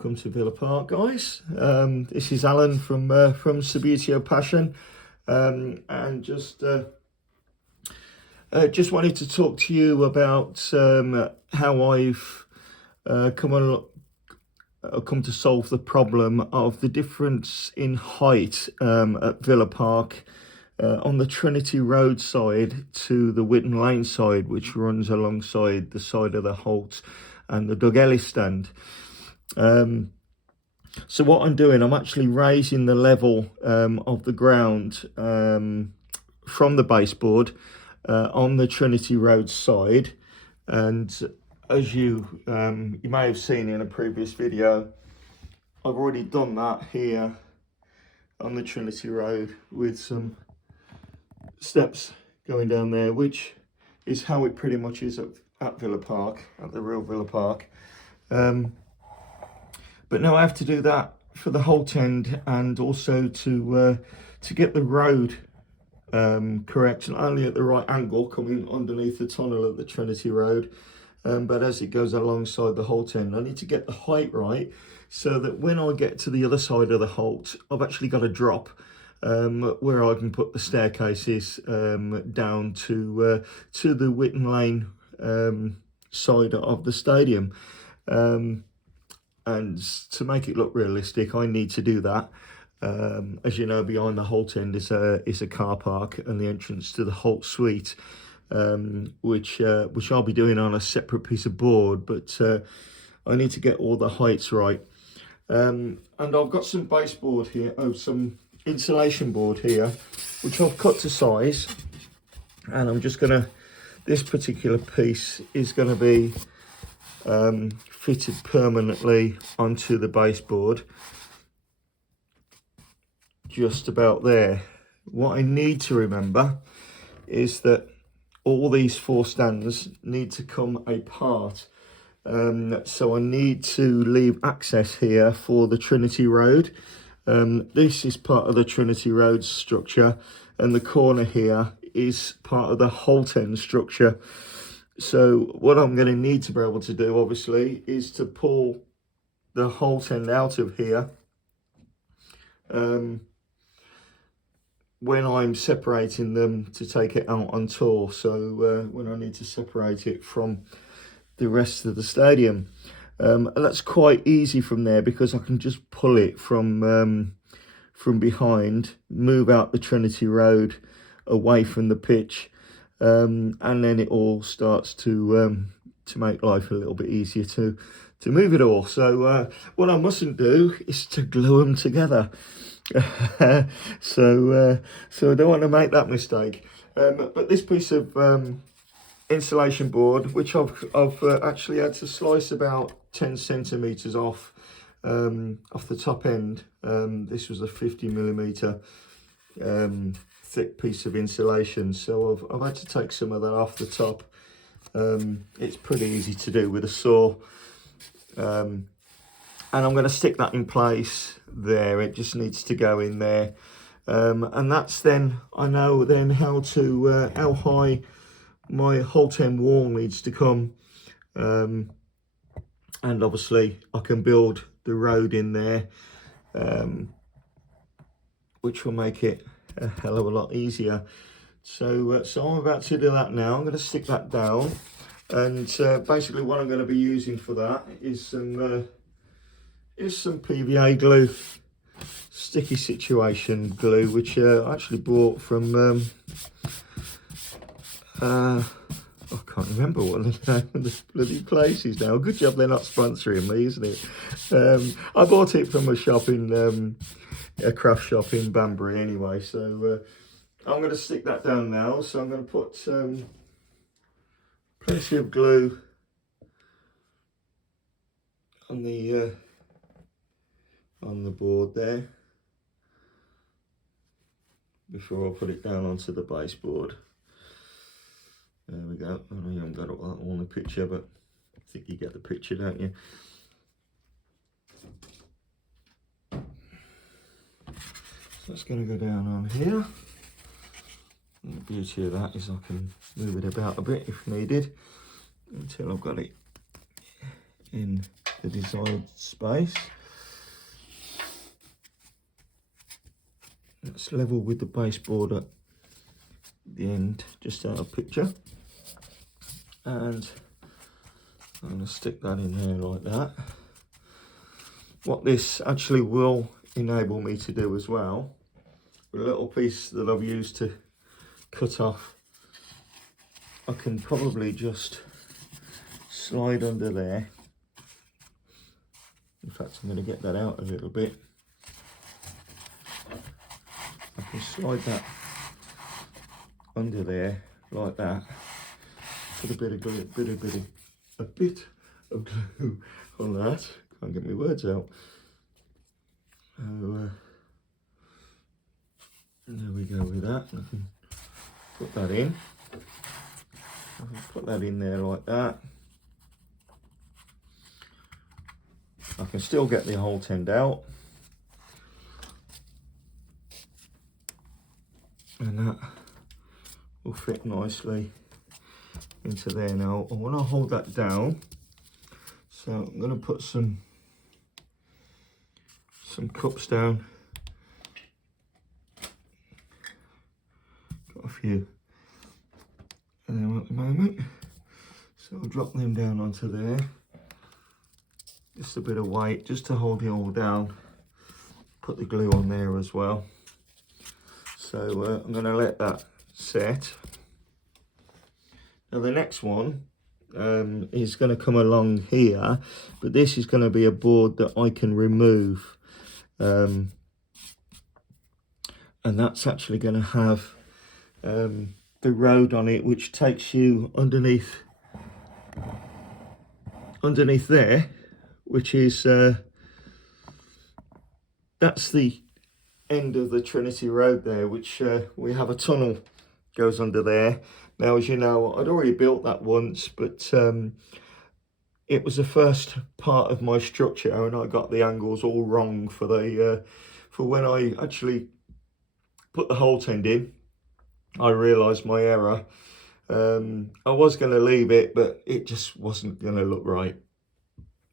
welcome to Villa Park, guys. This is Alan from Sabutio Passion, and just wanted to talk to you about how I've come to solve the problem of the difference in height at Villa Park on the Trinity Road side to the Witten Lane side, which runs alongside the side of the Holte and the Doug Ellis stand. So what I'm doing, I'm actually raising the level of the ground from the baseboard on the Trinity Road side, and as you may have seen in a previous video, I've already done that here on the Trinity Road with some steps going down there, which is how it pretty much is at Villa Park, at the real Villa Park. But now I have to do that for the Holte End, and also to get the road correct, not only at the right angle coming underneath the tunnel at the Trinity Road, but as it goes alongside the Holte End. I need to get the height right so that when I get to the other side of the Holte, I've actually got a drop where I can put the staircases down to the Witten Lane side of the stadium. And to make it look realistic, I need to do that. As you know, behind the Holte End is a car park and the entrance to the Holte Suite, which I'll be doing on a separate piece of board. But I need to get all the heights right. And I've got some baseboard here, some insulation board here, which I've cut to size. And I'm just gonna, this particular piece is gonna be fitted permanently onto the baseboard, just about there. What I need to remember is that all these four stands need to come apart, so I need to leave access here for the Trinity Road. This is part of the Trinity Road structure, and the corner here is part of the Holte End structure. So what I'm going to need to be able to do, obviously, is to pull the Holte End out of here when I'm separating them to take it out on tour. So when I need to separate it from the rest of the stadium, that's quite easy from there, because I can just pull it from behind, move out the Trinity Road away from the pitch. And then it all starts to make life a little bit easier to move it all. So what I mustn't do is to glue them together. So I don't want to make that mistake. But this piece of insulation board, which I've actually had to slice about 10 centimeters off the top end. This was a 50mm thick piece of insulation, so I've had to take some of that off the top. It's pretty easy to do with a saw, and I'm going to stick that in place there. It just needs to go in there, and that's then, I know then how high my Holte End wall needs to come, and obviously I can build the road in there, which will make it a hell of a lot easier. So I'm about to do that now. I'm going to stick that down, and basically what I'm going to be using for that is some PVA glue, sticky situation glue, which I actually bought from I can't remember what the name of the bloody place is now. Good job they're not sponsoring me, isn't it? I bought it from a shop in a craft shop in Banbury anyway. So I'm going to stick that down now. So I'm going to put plenty of glue on the board there before I put it down onto the baseboard. There we go. I know you haven't got it all in the picture, but I think you get the picture, don't you? So it's going to go down on here. And the beauty of that is I can move it about a bit if needed until I've got it in the desired space. It's level with the baseboard at the end, just out of picture. And I'm going to stick that in there like that. What this actually will enable me to do as well, a little piece that I've used to cut off, I can probably just slide under there. In fact, I'm going to get that out a little bit. I can slide that under there like that. Put a bit of glue on that. Can't get my words out. So, there we go with that. I can put that in. I can put that in there like that. I can still get the Holte End out. And that will fit nicely into there. Now I want to hold that down, so I'm going to put some cups down. Got a few of them at the moment, so I'll drop them down onto there. Just a bit of weight just to hold it all down. Put the glue on there as well. So I'm going to let that set. Now the next one is going to come along here, but this is going to be a board that I can remove. And that's actually going to have the road on it, which takes you underneath there, which is that's the end of the Trinity Road there, which we have a tunnel goes under there. Now, as you know, I'd already built that once, but it was the first part of my structure, and I got the angles all wrong for the for when I actually put the Holte End in. I realised my error. I was going to leave it, but it just wasn't going to look right.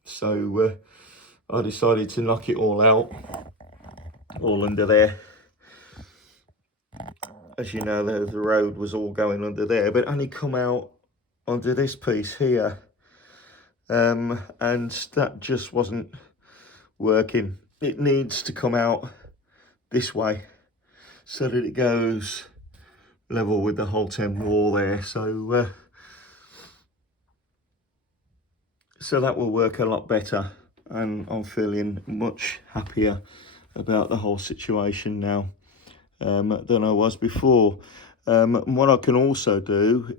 So I decided to knock it all out, all under there. As you know, the road was all going under there, but only come out onto this piece here. And that just wasn't working. It needs to come out this way so that it goes level with the Holte End wall there. So that will work a lot better, and I'm feeling much happier about the whole situation now than I was before. What I can also do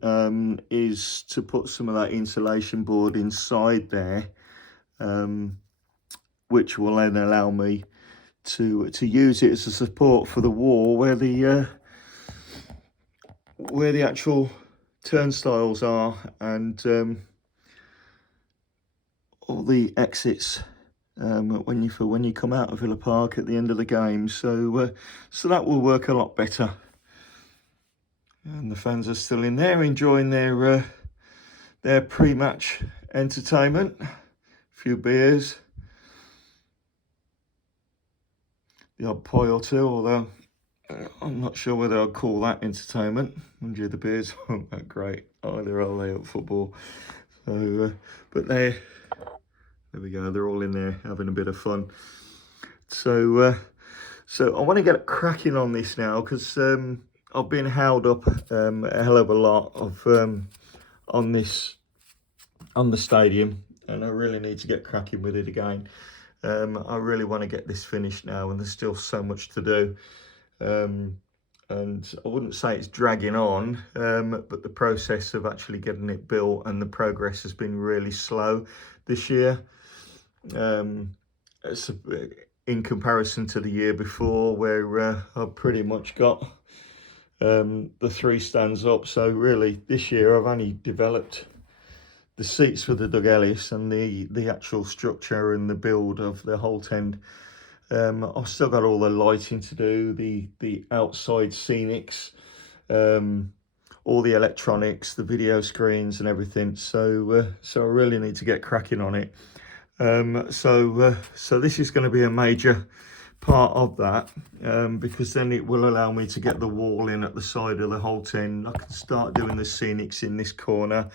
is to put some of that insulation board inside there, which will then allow me to use it as a support for the wall where the actual turnstiles are, and all the exits when you come out of Villa Park at the end of the game. So that will work a lot better. And the fans are still in there enjoying their pre-match entertainment. A few beers, the odd pie or two, although I'm not sure whether I'd call that entertainment. Mind you, the beers aren't that great either, are they, at football? So, but there we go, they're all in there having a bit of fun. So I want to get cracking on this now, because I've been held up a hell of a lot of on the stadium, and I really need to get cracking with it again. I really want to get this finished now, and there's still so much to do. And I wouldn't say it's dragging on, but the process of actually getting it built and the progress has been really slow this year. It's in comparison to the year before, where I pretty much got the 3 stands up. So really this year I've only developed the seats for the Doug Ellis and the actual structure and the build of the Holte End. I've still got all the lighting to do, the outside scenics, all the electronics, the video screens and everything. So I really need to get cracking on it. So this is going to be a major part of that, because then it will allow me to get the wall in at the side of the Holte End. I can start doing the scenics in this corner.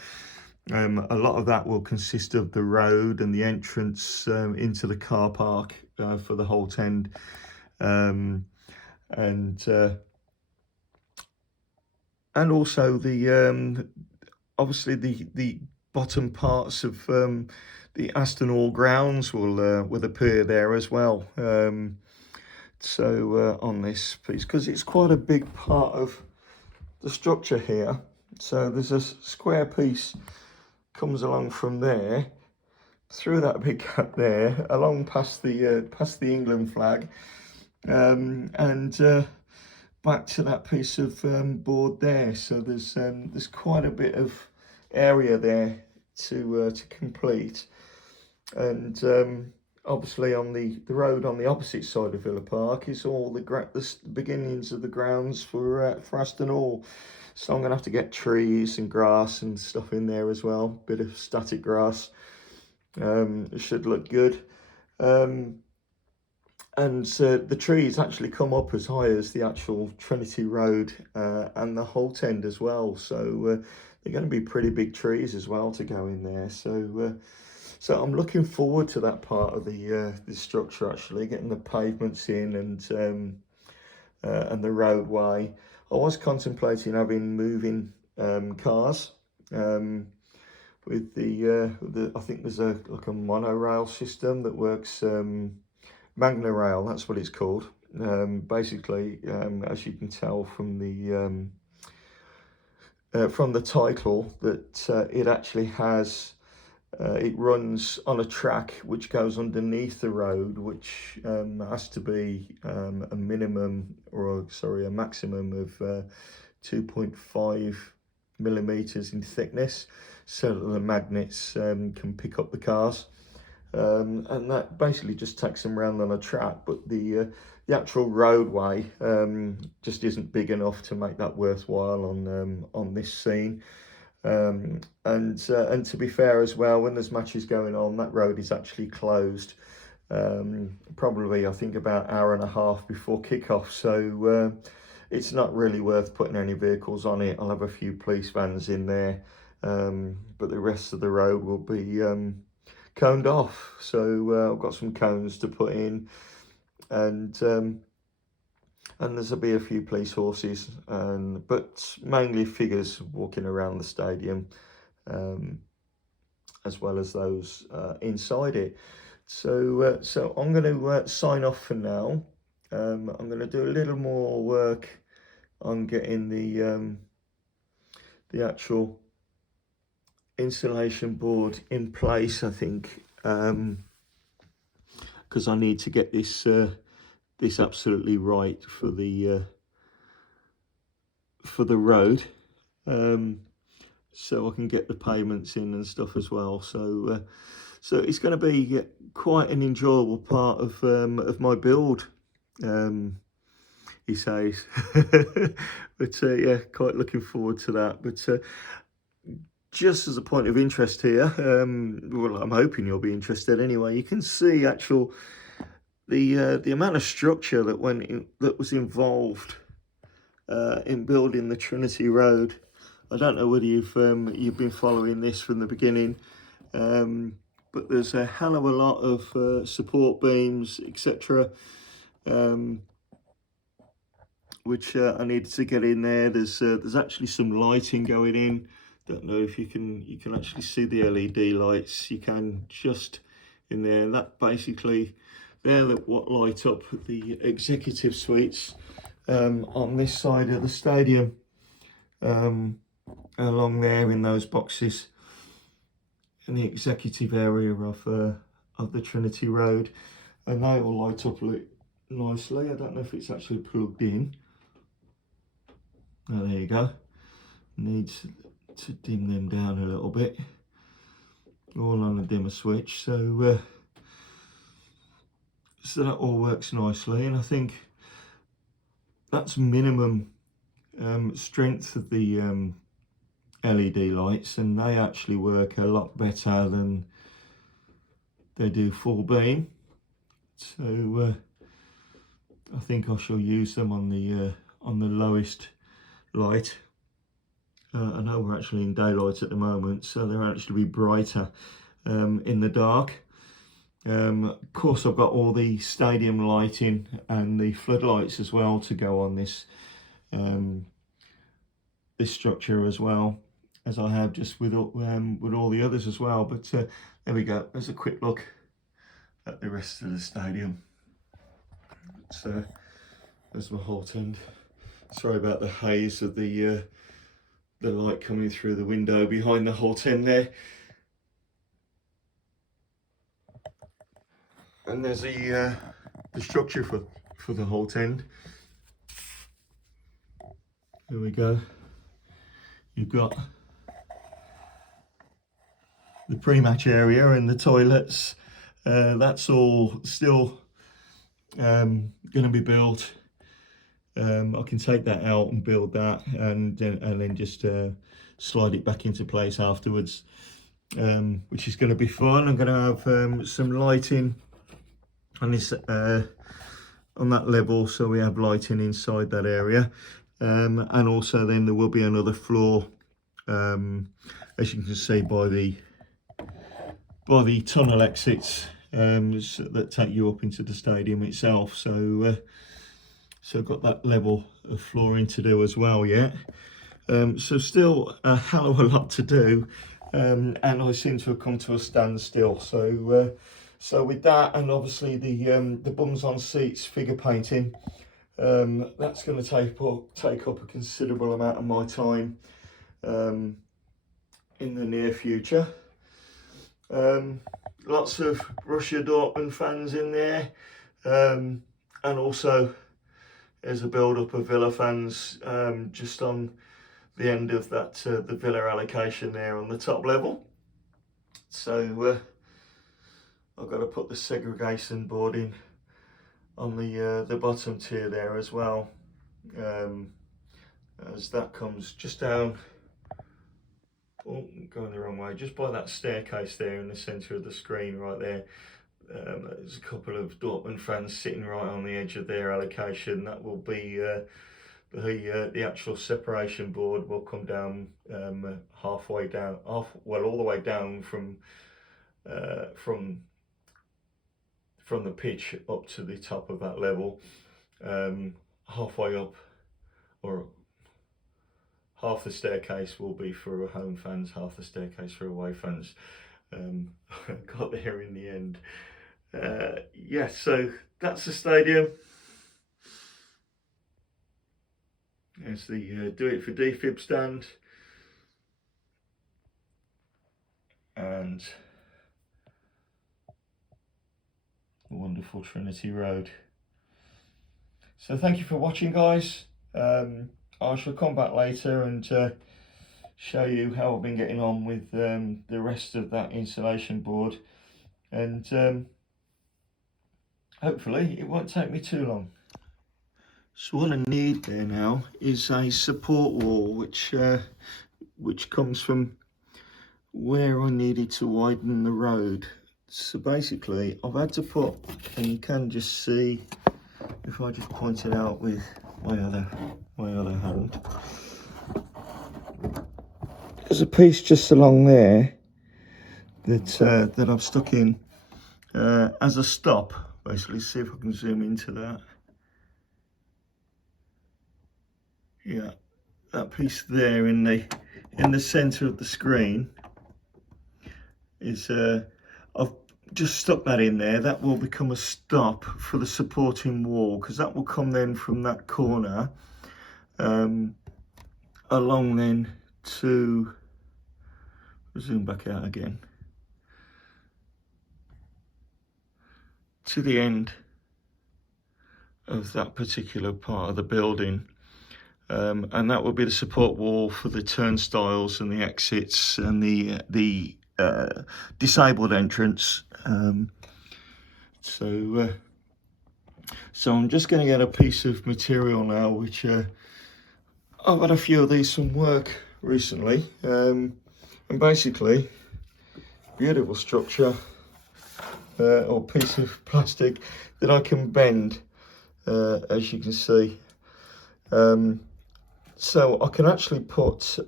A lot of that will consist of the road and the entrance into the car park for the Holte End, and also the obviously the bottom parts of the Aston Hall grounds will appear there as well. On this piece, because it's quite a big part of the structure here. So there's a square piece comes along from there, through that big gap there, along past the England flag, and back to that piece of board there. So there's quite a bit of area there to complete, and obviously on the road on the opposite side of Villa Park is all the beginnings of the grounds for Aston Hall. So I'm gonna have to get trees and grass and stuff in there as well, bit of static grass. It should look good. The trees actually come up as high as the actual Trinity Road and the Holte End as well. So they're going to be pretty big trees as well to go in there. So I'm looking forward to that part of the structure, actually getting the pavements in and the roadway. I was contemplating having moving cars. With the I think there's like a monorail system that works. Magna Rail, that's what it's called. Basically, as you can tell from the title, that it actually has, it runs on a track which goes underneath the road, which has to be a minimum, or sorry, a maximum of 2.5 millimeters in thickness, so that the magnets can pick up the cars. And that basically just takes them around on a track, but the actual roadway just isn't big enough to make that worthwhile on this scene. And to be fair as well, when there's matches going on, that road is actually closed. Probably I think about an hour and a half before kickoff. So it's not really worth putting any vehicles on it. I'll have a few police vans in there, but the rest of the road will be coned off. So I've got some cones to put in, and there'll be a few police horses, but mainly figures walking around the stadium, as well as those inside it. So I'm going to sign off for now. I'm going to do a little more work on getting the actual insulation board in place, I think, because I need to get this absolutely right for the road, so I can get the pavements in and stuff as well. So it's going to be quite an enjoyable part of my build, he says. But yeah, quite looking forward to that. But just as a point of interest here, well, I'm hoping you'll be interested anyway. You can see the amount of structure that was involved in building the Trinity Road. I don't know whether you've been following this from the beginning, but there's a hell of a lot of support beams, etc., which I needed to get in there. There's actually some lighting going in. Don't know if you can actually see the LED lights. You can just in there. That basically they're what light up the executive suites on this side of the stadium, along there in those boxes in the executive area of the Trinity Road, and they will light up nicely. I don't know if it's actually plugged in. Oh, there you go. Needs to dim them down a little bit, all on a dimmer switch. So that all works nicely, and I think that's minimum strength of the LED lights, and they actually work a lot better than they do full beam. So I think I shall use them on the lowest light. I know we're actually in daylight at the moment, so they'll actually be brighter in the dark. Of course, I've got all the stadium lighting and the floodlights as well to go on this this structure as well, as I have just with all the others as well. But there we go. There's a quick look at the rest of the stadium. So there's my Holte End. Sorry about the haze of the light coming through the window behind the Holte End there. And there's the structure for the Holte End. There we go. You've got the pre-match area and the toilets. That's all still going to be built. I can take that out and build that, and then just slide it back into place afterwards, which is going to be fun. I'm going to have some lighting on this on that level, so we have lighting inside that area, and also then there will be another floor, as you can see by the tunnel exits that take you up into the stadium itself. So I've got that level of flooring to do as well yet. So still a hell of a lot to do, and I seem to have come to a standstill. So with that, and obviously the bums on seats figure painting, that's going to take up a considerable amount of my time in the near future. Lots of Borussia Dortmund fans in there, and also there's a build-up of Villa fans just on the end of that the Villa allocation there on the top level. So I've got to put the segregation board in on the bottom tier there as well, as that comes just down. Oh, going the wrong way. Just by that staircase there in the centre of the screen right there. There's a couple of Dortmund fans sitting right on the edge of their allocation. That will be the actual separation board will come down halfway down, all the way down from the pitch up to the top of that level, halfway up, or half the staircase will be for home fans, half the staircase for away fans. Got there in the end. Yeah, so that's the stadium. There's the Do It For Defib stand, and the wonderful Trinity Road. So thank you for watching, guys. I shall come back later and show you how I've been getting on with the rest of that insulation board, and hopefully it won't take me too long. So what I need there now is a support wall which comes from where I needed to widen the road. So basically I've had to put, and you can just see if I just point it out with my other hand, there's a piece just along there that I've stuck in as a stop. Basically, see if I can zoom into that. Yeah, that piece there in the centre of the screen is I've just stuck that in there. That will become a stop for the supporting wall, because that will come then from that corner along then to, zoom back out again, to the end of that particular part of the building, and that will be the support wall for the turnstiles and the exits and the disabled entrance. So I'm just going to get a piece of material now, which I've had a few of these from work recently, and basically beautiful structure, or piece of plastic that I can bend, as you can see. So I can actually put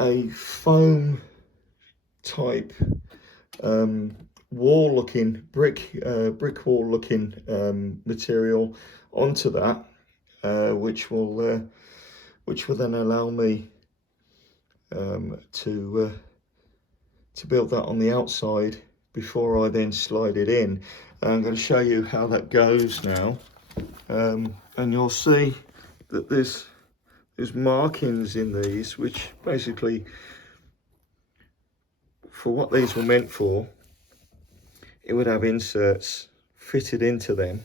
a foam type wall looking brick wall looking material onto that, which will then allow me to build that on the outside before I then slide it in. I'm going to show you how that goes now, and you'll see that there's markings in these, which basically, for what these were meant for, it would have inserts fitted into them,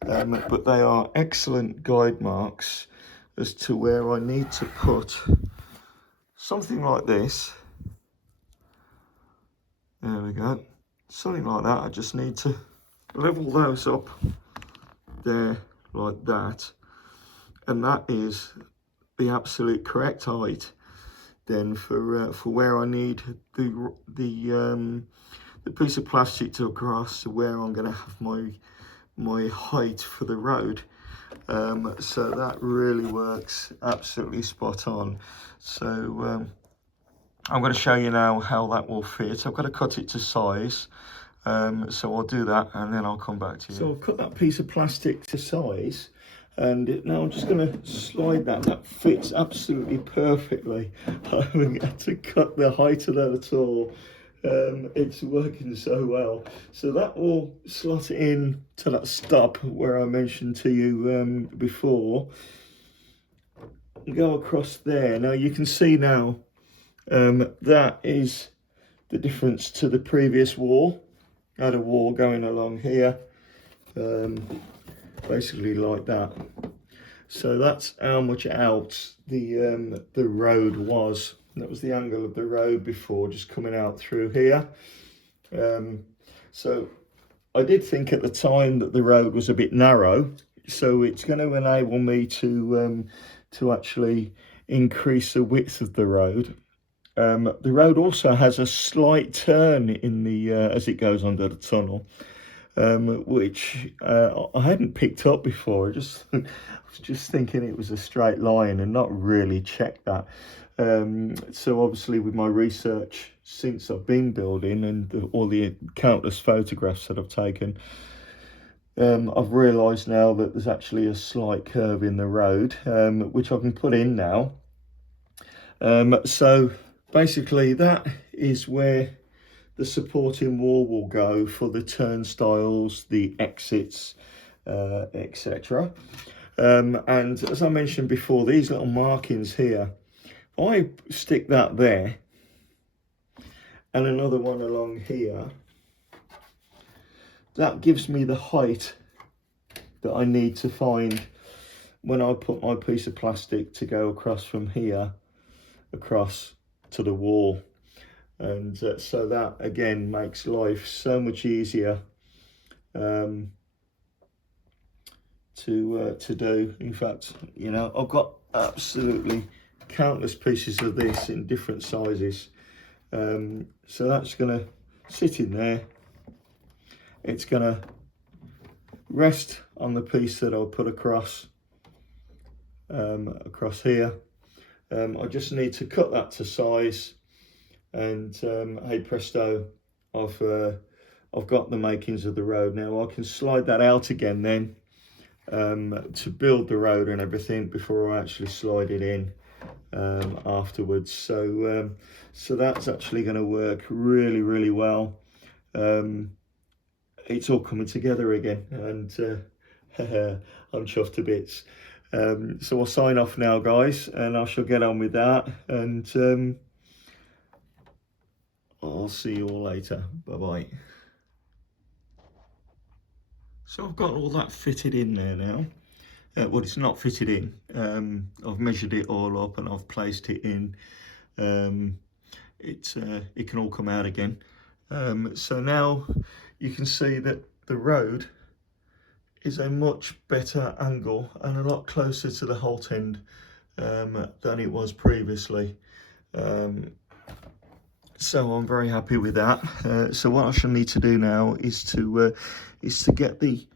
but they are excellent guide marks as to where I need to put something like this. There we go, something like that. I just need to level those up there like that, and that is the absolute correct height then for where I need the piece of plastic to cross to where I'm going to have my height for the road. So that really works absolutely spot on. So I'm going to show you now how that will fit. I've got to cut it to size, so I'll do that and then I'll come back to you. So I've cut that piece of plastic to size, and now I'm just going to slide that. That fits absolutely perfectly. I haven't had to cut the height of that at all. It's working so well. So that will slot in to that stop where I mentioned to you before. Go across there. Now you can see now that is the difference to the previous wall. I had a wall going along here, basically like that. So that's how much out the road was. That was the angle of the road before, just coming out through here. So I did think at the time that the road was a bit narrow, so it's going to enable me to actually increase the width of the road. The road also has a slight turn in the as it goes under the tunnel, which I hadn't picked up before. I was just thinking it was a straight line and not really checked that. So obviously with my research since I've been building and all the countless photographs that I've taken, I've realised now that there's actually a slight curve in the road, which I can put in now. So basically that is where the supporting wall will go for the turnstiles, the exits, etc. And as I mentioned before, these little markings here, I stick that there and another one along here, that gives me the height that I need to find when I put my piece of plastic to go across from here across to the wall. And so that again makes life so much easier to do. In fact, you know, I've got absolutely countless pieces of this in different sizes, so that's going to sit in there. It's going to rest on the piece that I'll put across across here. I just need to cut that to size, and hey presto, I've got the makings of the road. Now I can slide that out again then to build the road and everything before I actually slide it in afterwards. So that's actually going to work really, really well. It's all coming together again, and I'm chuffed to bits. So I'll sign off now, guys, and I shall get on with that, and I'll see you all later. Bye bye. So I've got all that fitted in there now. Well, it's not fitted in. I've measured it all up and I've placed it in. It can all come out again. So now you can see that the road is a much better angle and a lot closer to the Holte End than it was previously. So I'm very happy with that. So what I shall need to do now is to get the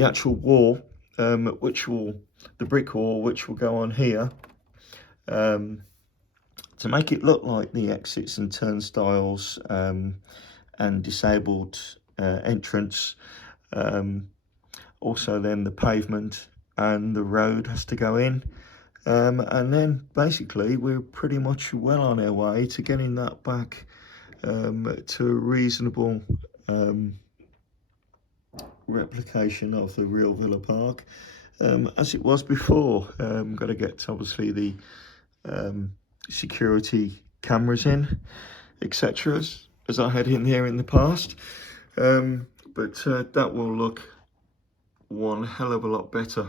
actual wall, the brick wall, which will go on here, to make it look like the exits and turnstiles and disabled entrance. Also then the pavement and the road has to go in. And then basically we're pretty much well on our way to getting that back to a reasonable replication of the real Villa Park as it was before. Got to get obviously the security cameras in, etc., as I had in there in the past. But that will look one hell of a lot better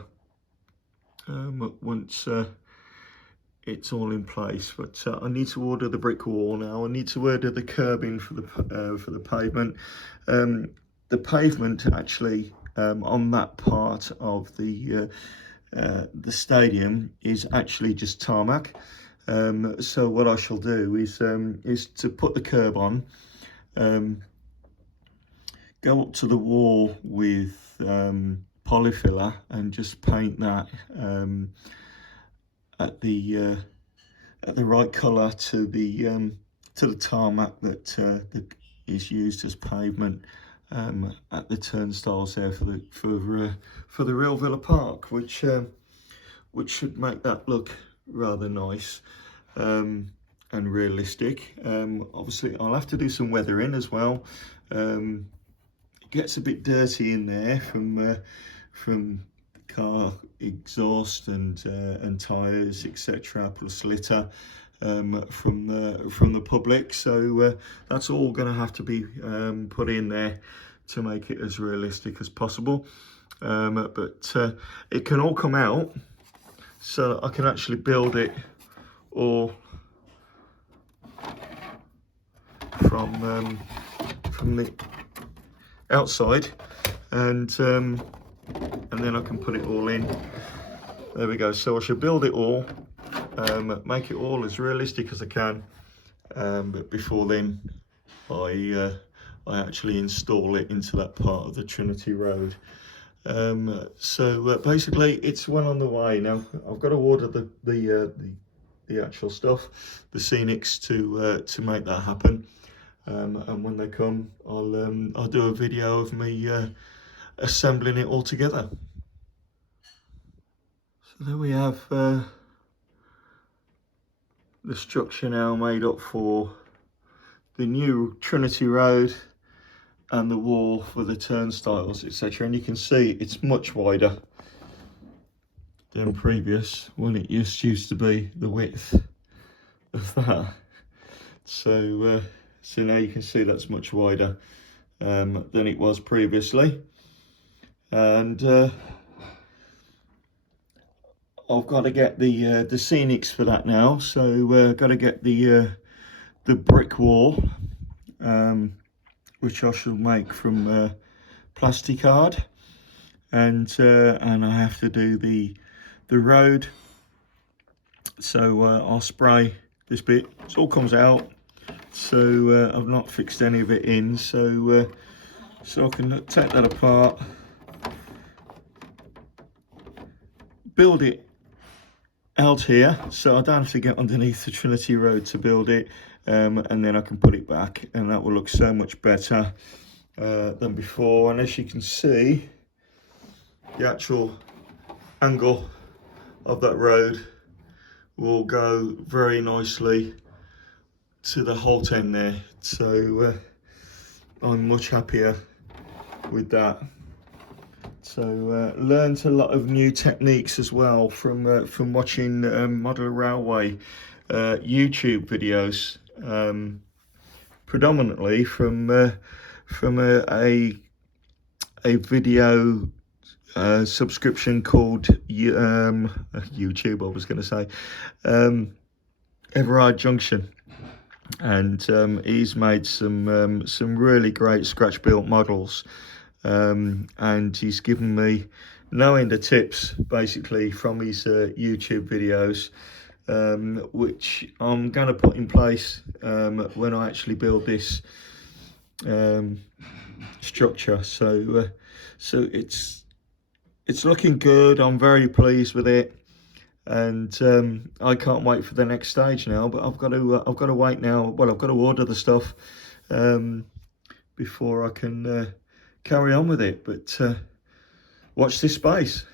once it's all in place. But I need to order the brick wall now. I need to order the curbing for the pavement. The pavement actually on that part of the stadium is actually just tarmac. So what I shall do is to put the curb on, go up to the wall with polyfiller and just paint that at the right colour to the tarmac that is used as pavement at the turnstiles there for the real Villa Park, which should make that look rather nice and realistic. Obviously I'll have to do some weathering as well. It gets a bit dirty in there from car exhaust and tyres, etc., plus litter from the public. So that's all going to have to be put in there to make it as realistic as possible. But it can all come out, so I can actually build it all from the outside, and then I can put it all in. There we go. So I should build it all, make it all as realistic as I can, but before then I actually install it into that part of the Trinity Road. So basically it's well on the way now. I've got to order the actual stuff, the scenics, to make that happen. And when they come, I'll do a video of me assembling it all together. So there we have the structure now made up for the new Trinity Road and the wall for the turnstiles, etc. And you can see it's much wider than previous, when it used to be the width of that. So so now you can see that's much wider than it was previously. And I've got to get the scenics for that now. So got to get the brick wall, which I shall make from plasticard, and I have to do the road. So I'll spray this bit. It all comes out. So I've not fixed any of it in. So I can take that apart, build it out here, so I don't have to get underneath the Trinity Road to build it, and then I can put it back, and that will look so much better than before. And as you can see, the actual angle of that road will go very nicely to the Holte End there. So I'm much happier with that. So learned a lot of new techniques as well from watching Model Railway YouTube videos, predominantly from a video subscription called YouTube, I was going to say, Everard Junction. And he's made some really great scratch built models, and he's given me no end of tips basically from his YouTube videos which I'm going to put in place when I actually build this structure. So it's looking good. I'm very pleased with it, and I can't wait for the next stage now. But I've got to wait now. Well, I've got to order the stuff before I can carry on with it. But watch this space.